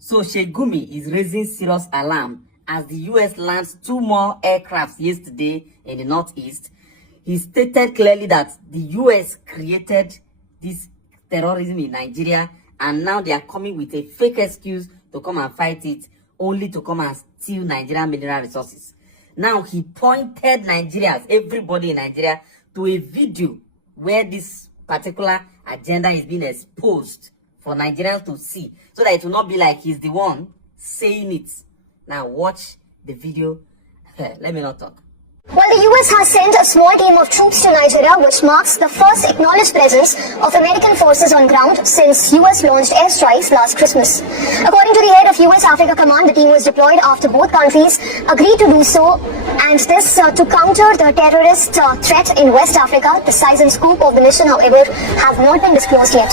So Sheikh Gumi is raising serious alarm as the US lands 2 more aircrafts yesterday in the Northeast. He stated clearly that the US created this terrorism in Nigeria and now they are coming with a fake excuse to come and fight it, only to come and steal Nigerian mineral resources. Now he pointed Nigerians, everybody in Nigeria, to a video where this particular agenda is being exposed for Nigerians to see, so that it will not be like he's the one saying it. Now watch the video. Let me not talk. Well, the US has sent a small team of troops to Nigeria, which marks the first acknowledged presence of American forces on ground since US launched airstrikes last Christmas. According to the head of US Africa Command, the team was deployed after both countries agreed to do so, and this to counter the terrorist threat in West Africa. The size and scope of the mission, however, have not been disclosed yet.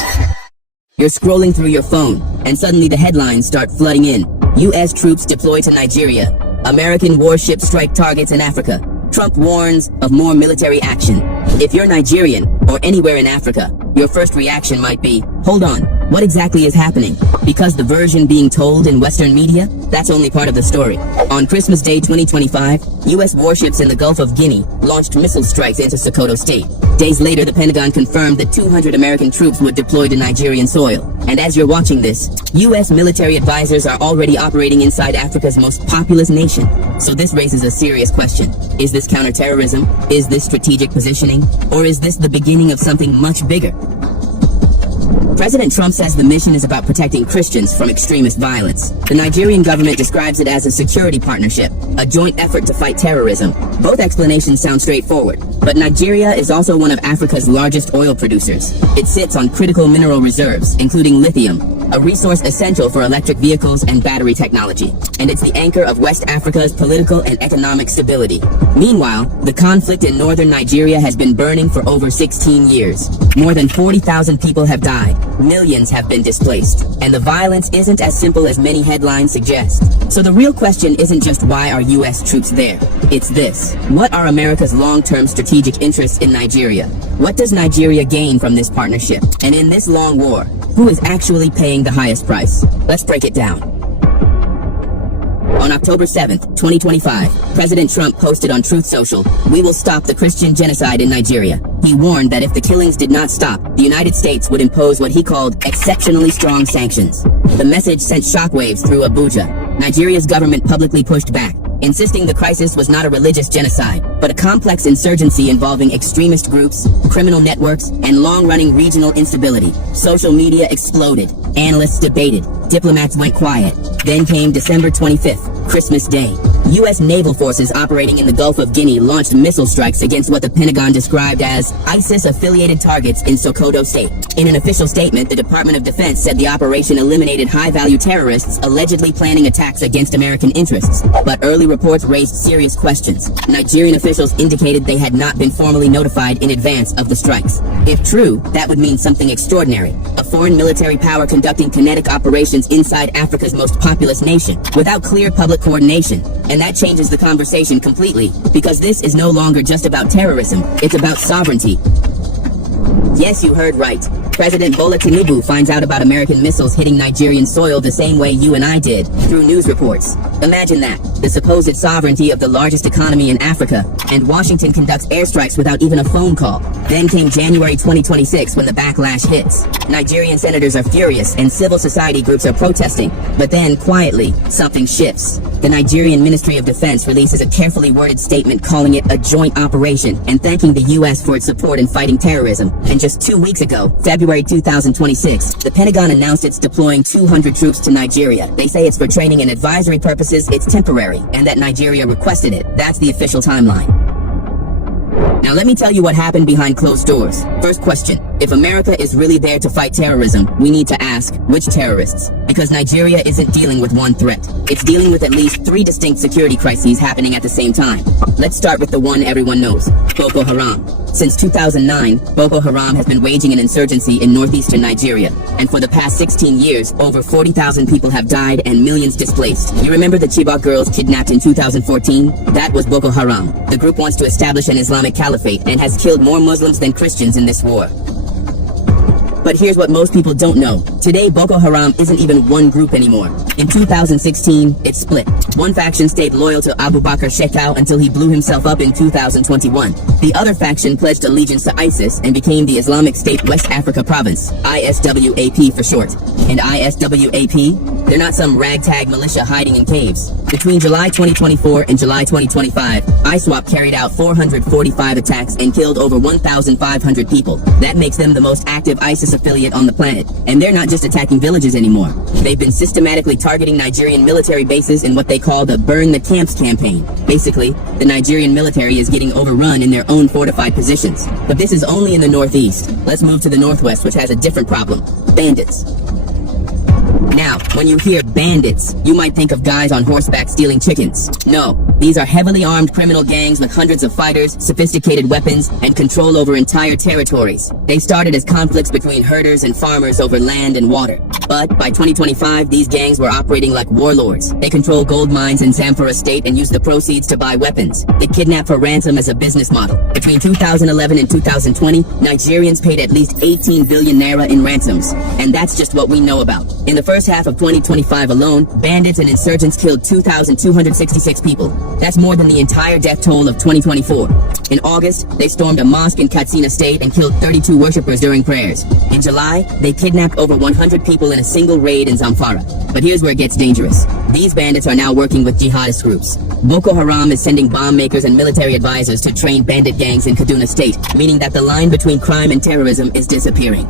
You're scrolling through your phone, and suddenly the headlines start flooding in. U.S. troops deploy to Nigeria. American warships strike targets in Africa. Trump warns of more military action. If you're Nigerian, or anywhere in Africa, your first reaction might be, hold on, what exactly is happening? Because the version being told in Western media, that's only part of the story. On Christmas Day 2025, U.S. warships in the Gulf of Guinea launched missile strikes into Sokoto State. Days later, the Pentagon confirmed that 200 American troops would deploy to Nigerian soil. And as you're watching this, U.S. military advisors are already operating inside Africa's most populous nation. So this raises a serious question. Is this counterterrorism? Is this strategic positioning? Or is this the beginning of something much bigger? President Trump says the mission is about protecting Christians from extremist violence. The Nigerian government describes it as a security partnership, a joint effort to fight terrorism. Both explanations sound straightforward, but Nigeria is also one of Africa's largest oil producers. It sits on critical mineral reserves, including lithium, a resource essential for electric vehicles and battery technology. And it's the anchor of West Africa's political and economic stability. Meanwhile, the conflict in northern Nigeria has been burning for over 16 years. More than 40,000 people have died. Millions have been displaced. And the violence isn't as simple as many headlines suggest. So the real question isn't just why are U.S. troops there? It's this. What are America's long-term strategic interests in Nigeria? What does Nigeria gain from this partnership? And in this long war, who is actually paying the highest price? Let's break it down. On October 7th, 2025, President Trump posted on Truth Social, "We will stop the Christian genocide in Nigeria." He warned that if the killings did not stop, the United States would impose what he called exceptionally strong sanctions. The message sent shockwaves through Abuja. Nigeria's government publicly pushed back, insisting the crisis was not a religious genocide, but a complex insurgency involving extremist groups, criminal networks, and long-running regional instability. Social media exploded. Analysts debated. Diplomats went quiet. Then came December 25th, Christmas Day. U.S. naval forces operating in the Gulf of Guinea launched missile strikes against what the Pentagon described as ISIS-affiliated targets in Sokoto State. In an official statement, the Department of Defense said the operation eliminated high-value terrorists allegedly planning attacks against American interests. But early reports raised serious questions. Nigerian officials indicated they had not been formally notified in advance of the strikes. If true, that would mean something extraordinary. A foreign military power conducting kinetic operations inside Africa's most populous nation, without clear public coordination. And that changes the conversation completely, because this is no longer just about terrorism, it's about sovereignty. Yes, you heard right. President Bola Tinubu finds out about American missiles hitting Nigerian soil the same way you and I did, through news reports. Imagine that, the supposed sovereignty of the largest economy in Africa, and Washington conducts airstrikes without even a phone call. Then came January 2026 when the backlash hits. Nigerian senators are furious and civil society groups are protesting. But then, quietly, something shifts. The Nigerian Ministry of Defense releases a carefully worded statement calling it a joint operation and thanking the U.S. for its support in fighting terrorism. And just 2 weeks ago, February 2026, the Pentagon announced it's deploying 200 troops to Nigeria. They say it's for training and advisory purposes, it's temporary, and that Nigeria requested it. That's the official timeline. Now let me tell you what happened behind closed doors. First question, if America is really there to fight terrorism, we need to ask, which terrorists? Because Nigeria isn't dealing with one threat. It's dealing with at least 3 distinct security crises happening at the same time. Let's start with the one everyone knows, Boko Haram. Since 2009, Boko Haram has been waging an insurgency in northeastern Nigeria. And for the past 16 years, over 40,000 people have died and millions displaced. You remember the Chibok girls kidnapped in 2014? That was Boko Haram. The group wants to establish an Islamic caliphate and has killed more Muslims than Christians in this war. But here's what most people don't know. Today, Boko Haram isn't even one group anymore. In 2016, it split. One faction stayed loyal to Abu Bakr Shekau until he blew himself up in 2021. The other faction pledged allegiance to ISIS and became the Islamic State West Africa Province, ISWAP for short. And ISWAP? They're not some ragtag militia hiding in caves. Between July 2024 and July 2025, ISWAP carried out 445 attacks and killed over 1,500 people. That makes them the most active ISIS affiliate on the planet. And they're not just attacking villages anymore. They've been systematically targeting Nigerian military bases in what they call the Burn the Camps campaign. Basically, the Nigerian military is getting overrun in their own fortified positions. But this is only in the northeast. Let's move to the northwest, which has a different problem. Bandits. Now, when you hear bandits, you might think of guys on horseback stealing chickens. No, these are heavily armed criminal gangs with hundreds of fighters, sophisticated weapons, and control over entire territories. They started as conflicts between herders and farmers over land and water. But by 2025, these gangs were operating like warlords. They control gold mines in Zamfara State and use the proceeds to buy weapons. They kidnap for ransom as a business model. Between 2011 and 2020, Nigerians paid at least 18 billion naira in ransoms. And that's just what we know about. In the first half of 2025 alone, bandits and insurgents killed 2,266 people. That's more than the entire death toll of 2024. In August, they stormed a mosque in Katsina State and killed 32 worshippers during prayers. In July, they kidnapped over 100 people in a single raid in Zamfara. But here's where it gets dangerous. These bandits are now working with jihadist groups. Boko Haram is sending bomb makers and military advisors to train bandit gangs in Kaduna State, meaning that the line between crime and terrorism is disappearing.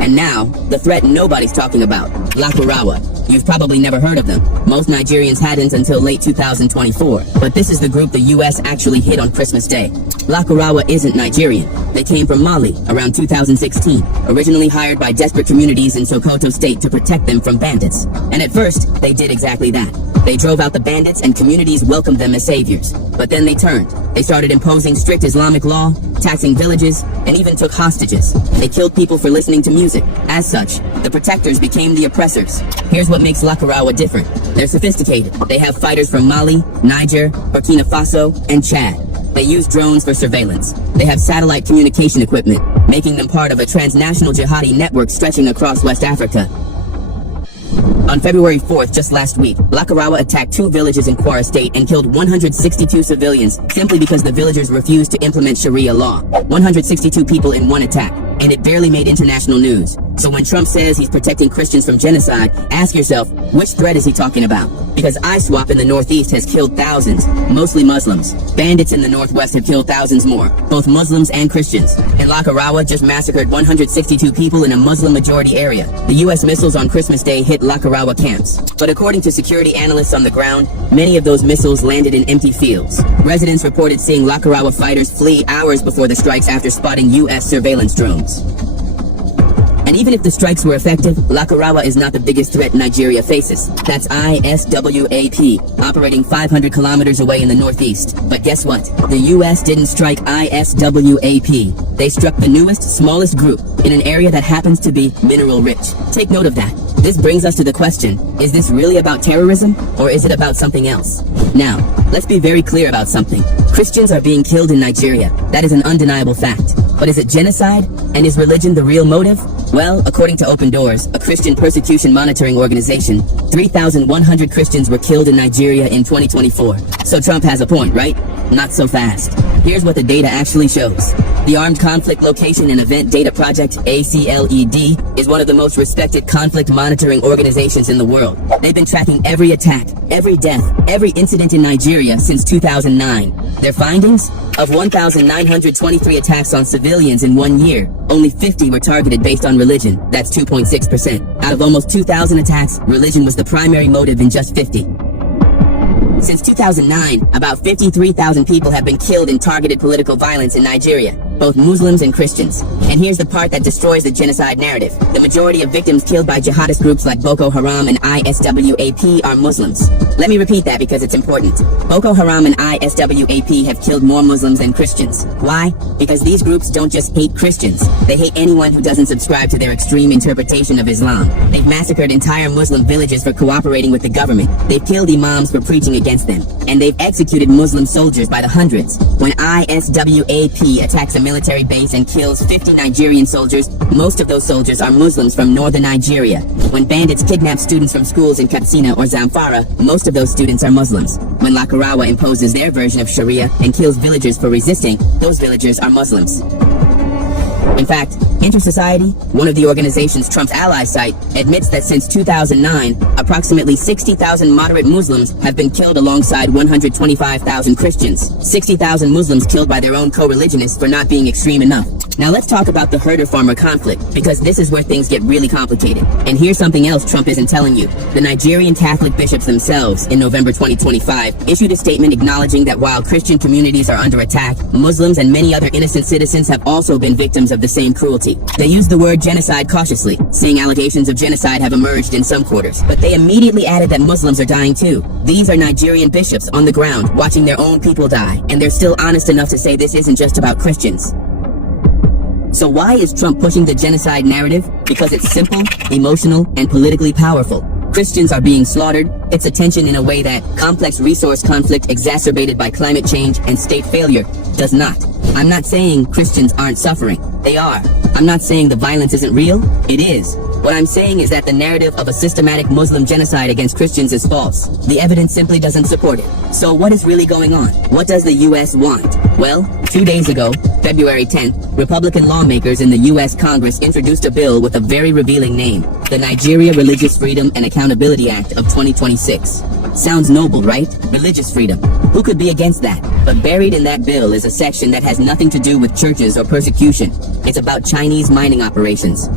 And now, the threat nobody's talking about, Lakurawa. You've probably never heard of them. Most Nigerians hadn't until late 2024. But this is the group the US actually hit on Christmas Day. Lakurawa isn't Nigerian. They came from Mali around 2016, originally hired by desperate communities in Sokoto State to protect them from bandits. And at first, they did exactly that. They drove out the bandits and communities welcomed them as saviors. But then they turned. They started imposing strict Islamic law, taxing villages, and even took hostages. They killed people for listening to music. As such, the protectors became the oppressors. Here's what makes Lakurawa different. They're sophisticated. They have fighters from Mali, Niger, Burkina Faso, and Chad. They use drones for surveillance. They have satellite communication equipment, making them part of a transnational jihadi network stretching across West Africa. On February 4th, just last week, Lakurawa attacked 2 villages in Kwara State and killed 162 civilians simply because the villagers refused to implement Sharia law. 162 people in one attack, and it barely made international news. So when Trump says he's protecting Christians from genocide, ask yourself, which threat is he talking about? Because ISWAP in the Northeast has killed thousands, mostly Muslims. Bandits in the Northwest have killed thousands more, both Muslims and Christians. And Lakurawa just massacred 162 people in a Muslim-majority area. The U.S. missiles on Christmas Day hit Lakurawa camps. But according to security analysts on the ground, many of those missiles landed in empty fields. Residents reported seeing Lakurawa fighters flee hours before the strikes after spotting U.S. surveillance drones. And even if the strikes were effective, Lakurawa is not the biggest threat Nigeria faces. That's ISWAP, operating 500 kilometers away in the northeast. But guess what? The US didn't strike ISWAP. They struck the newest, smallest group in an area that happens to be mineral rich. Take note of that. This brings us to the question, is this really about terrorism, or is it about something else? Now, let's be very clear about something. Christians are being killed in Nigeria. That is an undeniable fact. But is it genocide? And is religion the real motive? Well, according to Open Doors, a Christian persecution monitoring organization, 3,100 Christians were killed in Nigeria in 2024. So Trump has a point, right? Not so fast. Here's what the data actually shows. The Armed Conflict Location and Event Data Project, ACLED, is one of the most respected conflict monitoring organizations in the world. They've been tracking every attack, every death, every incident in Nigeria since 2009. Their findings? Of 1,923 attacks on civilians in 1 year, only 50 were targeted based on religion. That's 2.6%. Out of almost 2,000 attacks, religion was the primary motive in just 50. Since 2009, about 53,000 people have been killed in targeted political violence in Nigeria, both Muslims and Christians. And here's the part that destroys the genocide narrative. The majority of victims killed by jihadist groups like Boko Haram and ISWAP are Muslims. Let me repeat that because it's important. Boko Haram and ISWAP have killed more Muslims than Christians. Why? Because these groups don't just hate Christians. They hate anyone who doesn't subscribe to their extreme interpretation of Islam. They've massacred entire Muslim villages for cooperating with the government. They've killed imams for preaching against them. And they've executed Muslim soldiers by the hundreds. When ISWAP attacks a military base and kills 50 Nigerian soldiers. Most of those soldiers are Muslims from northern Nigeria. When bandits kidnap students from schools in Katsina or Zamfara, most of those students are Muslims. When Lakurawa imposes their version of Sharia and kills villagers for resisting, those villagers are Muslims. In fact, Inter-Society, one of the organizations Trump's allies cite, admits that since 2009, approximately 60,000 moderate Muslims have been killed alongside 125,000 Christians. 60,000 Muslims killed by their own co-religionists for not being extreme enough. Now let's talk about the herder-farmer conflict, because this is where things get really complicated. And here's something else Trump isn't telling you. The Nigerian Catholic bishops themselves, in November 2025, issued a statement acknowledging that while Christian communities are under attack, Muslims and many other innocent citizens have also been victims of the same cruelty. They used the word genocide cautiously, saying allegations of genocide have emerged in some quarters. But they immediately added that Muslims are dying too. These are Nigerian bishops on the ground, watching their own people die, and they're still honest enough to say this isn't just about Christians. So why is Trump pushing the genocide narrative? Because it's simple, emotional, and politically powerful. Christians are being slaughtered. It's a tension in a way that complex resource conflict exacerbated by climate change and state failure does not. I'm not saying Christians aren't suffering. They are. I'm not saying the violence isn't real. It is. What I'm saying is that the narrative of a systematic Muslim genocide against Christians is false. The evidence simply doesn't support it. So what is really going on? What does the U.S. want? Well, 2 days ago, February 10th, Republican lawmakers in the U.S. Congress introduced a bill with a very revealing name, the Nigeria Religious Freedom and Accountability Act of 2026. Sounds noble, right? Religious freedom. Who could be against that? But buried in that bill is a section that has nothing to do with churches or persecution. It's about Chinese mining operations.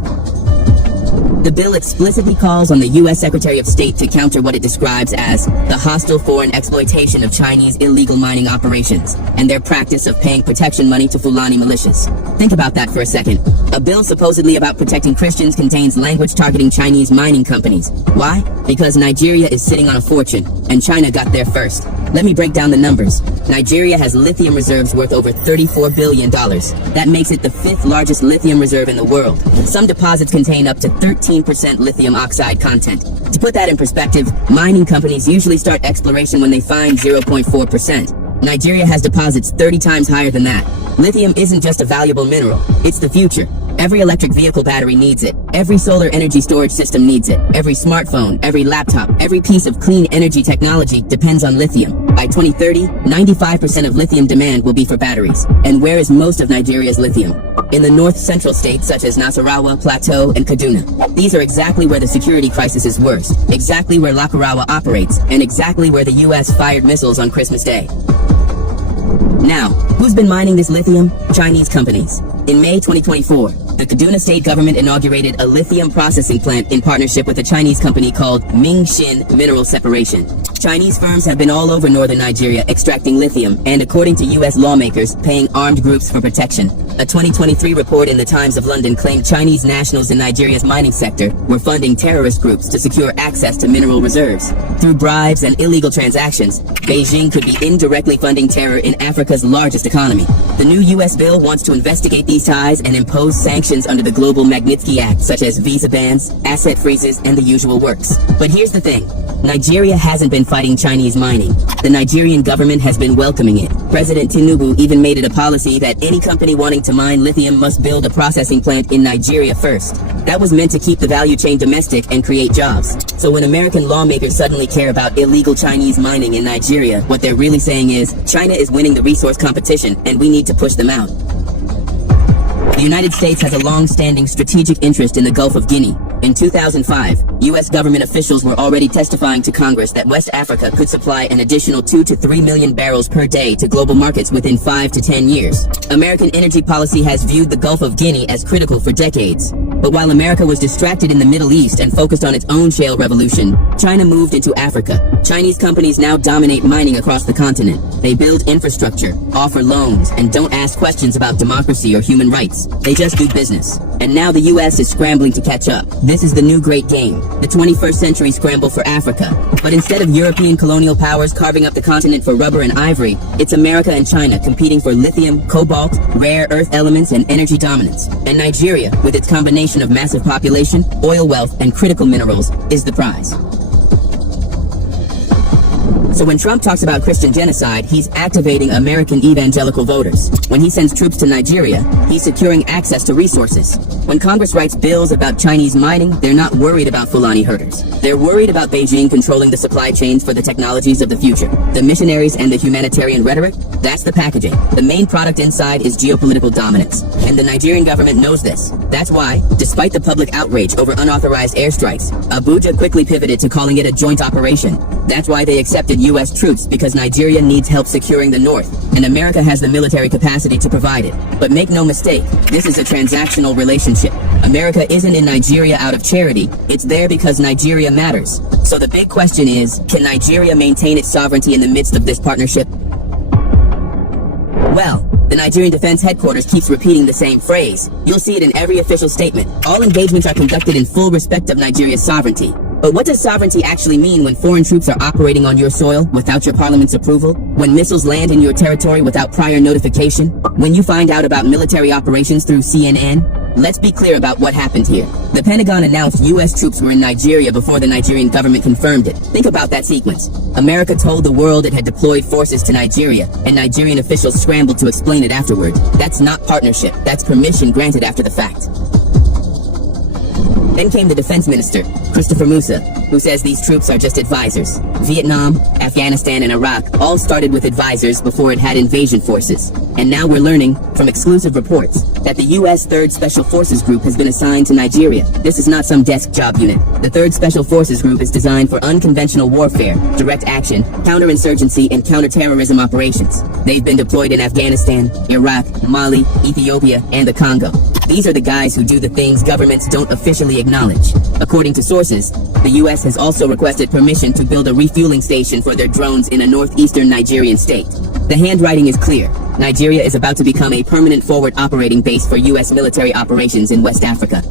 The bill explicitly calls on the U.S. Secretary of State to counter what it describes as the hostile foreign exploitation of Chinese illegal mining operations and their practice of paying protection money to Fulani militias. Think about that for a second. A bill supposedly about protecting Christians contains language targeting Chinese mining companies. Why? Because Nigeria is sitting on a fortune, and China got there first. Let me break down the numbers. Nigeria has lithium reserves worth over $34 billion. That makes it the 5th largest lithium reserve in the world. Some deposits contain up to 13% lithium oxide content. To put that in perspective, mining companies usually start exploration when they find 0.4%. Nigeria has deposits 30 times higher than that. Lithium isn't just a valuable mineral, it's the future. Every electric vehicle battery needs it. Every solar energy storage system needs it. Every smartphone, every laptop, every piece of clean energy technology depends on lithium. By 2030, 95% of lithium demand will be for batteries. And where is most of Nigeria's lithium? In the north-central states such as Nasarawa, Plateau, and Kaduna. These are exactly where the security crisis is worst, exactly where Lakurawa operates, and exactly where the U.S. fired missiles on Christmas Day. Now, who's been mining this lithium? Chinese companies. In May 2024, the Kaduna state government inaugurated a lithium processing plant in partnership with a Chinese company called Mingxin Mineral Separation. Chinese firms have been all over northern Nigeria extracting lithium and, according to U.S. lawmakers, paying armed groups for protection. A 2023 report in the Times of London claimed Chinese nationals in Nigeria's mining sector were funding terrorist groups to secure access to mineral reserves. Through bribes and illegal transactions, Beijing could be indirectly funding terror in Africa's largest economy. The new U.S. bill wants to investigate these ties and impose sanctions under the Global Magnitsky Act, such as visa bans, asset freezes, and the usual works. But here's the thing. Nigeria hasn't been fighting Chinese mining. The Nigerian government has been welcoming it. President Tinubu even made it a policy that any company wanting to mine lithium must build a processing plant in Nigeria first. That was meant to keep the value chain domestic and create jobs. So when American lawmakers suddenly care about illegal Chinese mining in Nigeria, what they're really saying is, China is winning the resource competition and we need to push them out. The United States has a long-standing strategic interest in the Gulf of Guinea. In 2005, U.S. government officials were already testifying to Congress that West Africa could supply an additional 2 to 3 million barrels per day to global markets within 5 to 10 years. American energy policy has viewed the Gulf of Guinea as critical for decades. But while America was distracted in the Middle East and focused on its own shale revolution, China moved into Africa. Chinese companies now dominate mining across the continent. They build infrastructure, offer loans, and don't ask questions about democracy or human rights. They just do business. And now the U.S. is scrambling to catch up. This is the new great game, the 21st century scramble for Africa. But instead of European colonial powers carving up the continent for rubber and ivory, it's America and China competing for lithium, cobalt, rare earth elements, and energy dominance. And Nigeria, with its combination of massive population, oil wealth, and critical minerals, is the prize. So when Trump talks about Christian genocide, he's activating American evangelical voters. When he sends troops to Nigeria, he's securing access to resources. When Congress writes bills about Chinese mining, they're not worried about Fulani herders. They're worried about Beijing controlling the supply chains for the technologies of the future. The missionaries and the humanitarian rhetoric, that's the packaging. The main product inside is geopolitical dominance. And the Nigerian government knows this. That's why, despite the public outrage over unauthorized airstrikes, Abuja quickly pivoted to calling it a joint operation. That's why they accepted U.S. troops, because Nigeria needs help securing the north, and America has the military capacity to provide it. But make no mistake, this is a transactional relationship. America isn't in Nigeria out of charity, it's there because Nigeria matters. So the big question is, can Nigeria maintain its sovereignty in the midst of this partnership? Well, the Nigerian Defense Headquarters keeps repeating the same phrase. You'll see it in every official statement. All engagements are conducted in full respect of Nigeria's sovereignty. But what does sovereignty actually mean when foreign troops are operating on your soil without your parliament's approval? When missiles land in your territory without prior notification? When you find out about military operations through CNN? Let's be clear about what happened here. The Pentagon announced U.S. troops were in Nigeria before the Nigerian government confirmed it. Think about that sequence. America told the world it had deployed forces to Nigeria, and Nigerian officials scrambled to explain it afterward. That's not partnership. That's permission granted after the fact. Then came the defense minister, Christopher Musa, who says these troops are just advisors. Vietnam, Afghanistan, and Iraq all started with advisors before it had invasion forces. And now we're learning, from exclusive reports, that the U.S. 3rd Special Forces Group has been assigned to Nigeria. This is not some desk job unit. The 3rd Special Forces Group is designed for unconventional warfare, direct action, counterinsurgency, and counterterrorism operations. They've been deployed in Afghanistan, Iraq, Mali, Ethiopia, and the Congo. These are the guys who do the things governments don't officially acknowledge. According to sources, the U.S. has also requested permission to build a refueling station for their drones in a northeastern Nigerian state. The handwriting is clear. Nigeria is about to become a permanent forward operating base for U.S. military operations in West Africa.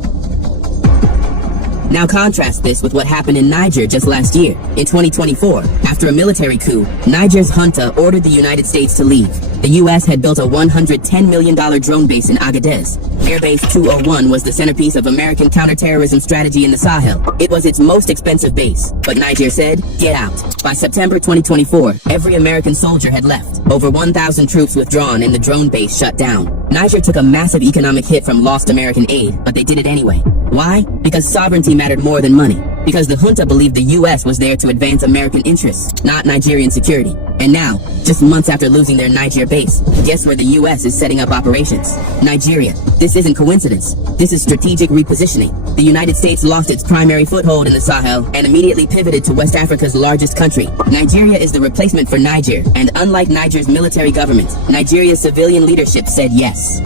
Now contrast this with what happened in Niger just last year. In 2024, after a military coup, Niger's junta ordered the United States to leave. The U.S. had built a $110 million drone base in Agadez. Airbase 201 was the centerpiece of American counterterrorism strategy in the Sahel. It was its most expensive base, but Niger said, get out. By September 2024, every American soldier had left. Over 1,000 troops withdrawn and the drone base shut down. Niger took a massive economic hit from lost American aid, but they did it anyway. Why? Because sovereignty mattered more than money. Because the junta believed the U.S. was there to advance American interests, not Nigerian security. And now, just months after losing their Niger base, guess where the U.S. is setting up operations? Nigeria. This isn't coincidence. This is strategic repositioning. The United States lost its primary foothold in the Sahel and immediately pivoted to West Africa's largest country. Nigeria is the replacement for Niger, and unlike Niger's military government, Nigeria's civilian leadership said yes.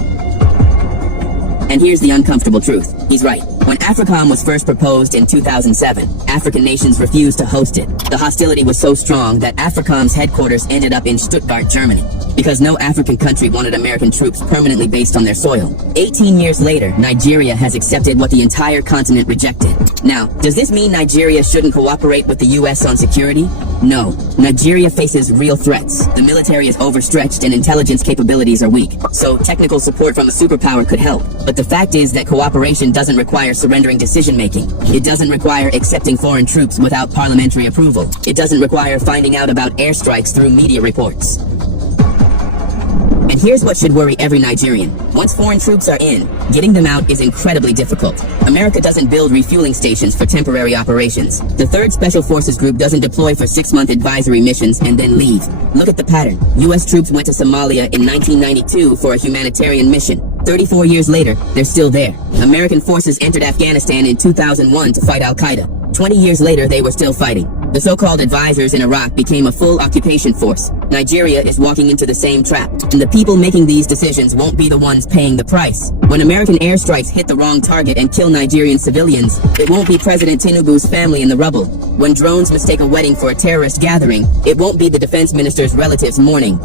And here's the uncomfortable truth. He's right. When AFRICOM was first proposed in 2007, African nations refused to host it. The hostility was so strong that AFRICOM's headquarters ended up in Stuttgart, Germany, because no African country wanted American troops permanently based on their soil. 18 years later, Nigeria has accepted what the entire continent rejected. Now, does this mean Nigeria shouldn't cooperate with the U.S. on security? No. Nigeria faces real threats. The military is overstretched and intelligence capabilities are weak. So technical support from a superpower could help. But the fact is that cooperation doesn't require surrendering decision-making. It doesn't require accepting foreign troops without parliamentary approval. It doesn't require finding out about airstrikes through media reports. And here's what should worry every Nigerian. Once foreign troops are in, getting them out is incredibly difficult. America doesn't build refueling stations for temporary operations. The 3rd Special Forces Group doesn't deploy for 6-month advisory missions and then leave. Look at the pattern. U.S. troops went to Somalia in 1992 for a humanitarian mission. 34 years later, they're still there. American forces entered Afghanistan in 2001 to fight Al-Qaeda. 20 years later, they were still fighting. The so-called advisors in Iraq became a full occupation force. Nigeria is walking into the same trap. And the people making these decisions won't be the ones paying the price. When American airstrikes hit the wrong target and kill Nigerian civilians, it won't be President Tinubu's family in the rubble. When drones mistake a wedding for a terrorist gathering, it won't be the defense minister's relatives mourning.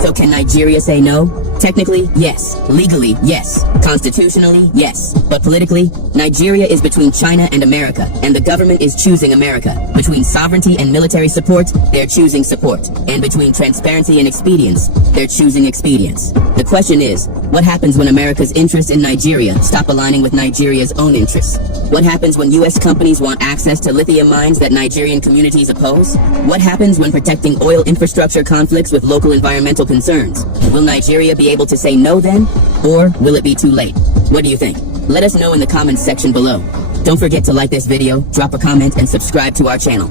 So can Nigeria say no? Technically, yes. Legally, yes. Constitutionally, yes. But politically, Nigeria is between China and America, and the government is choosing America. Between sovereignty and military support, they're choosing support. And between transparency and expedience, they're choosing expedience. The question is, What happens when America's interests in Nigeria stop aligning with Nigeria's own interests? What happens when U.S. companies want access to lithium mines that Nigerian communities oppose? What happens when protecting oil infrastructure conflicts with local environmental concerns? Will Nigeria be able to say no then? Or will it be too late? What do you think? Let us know in the comments section below. Don't forget to like this video, drop a comment, and subscribe to our channel.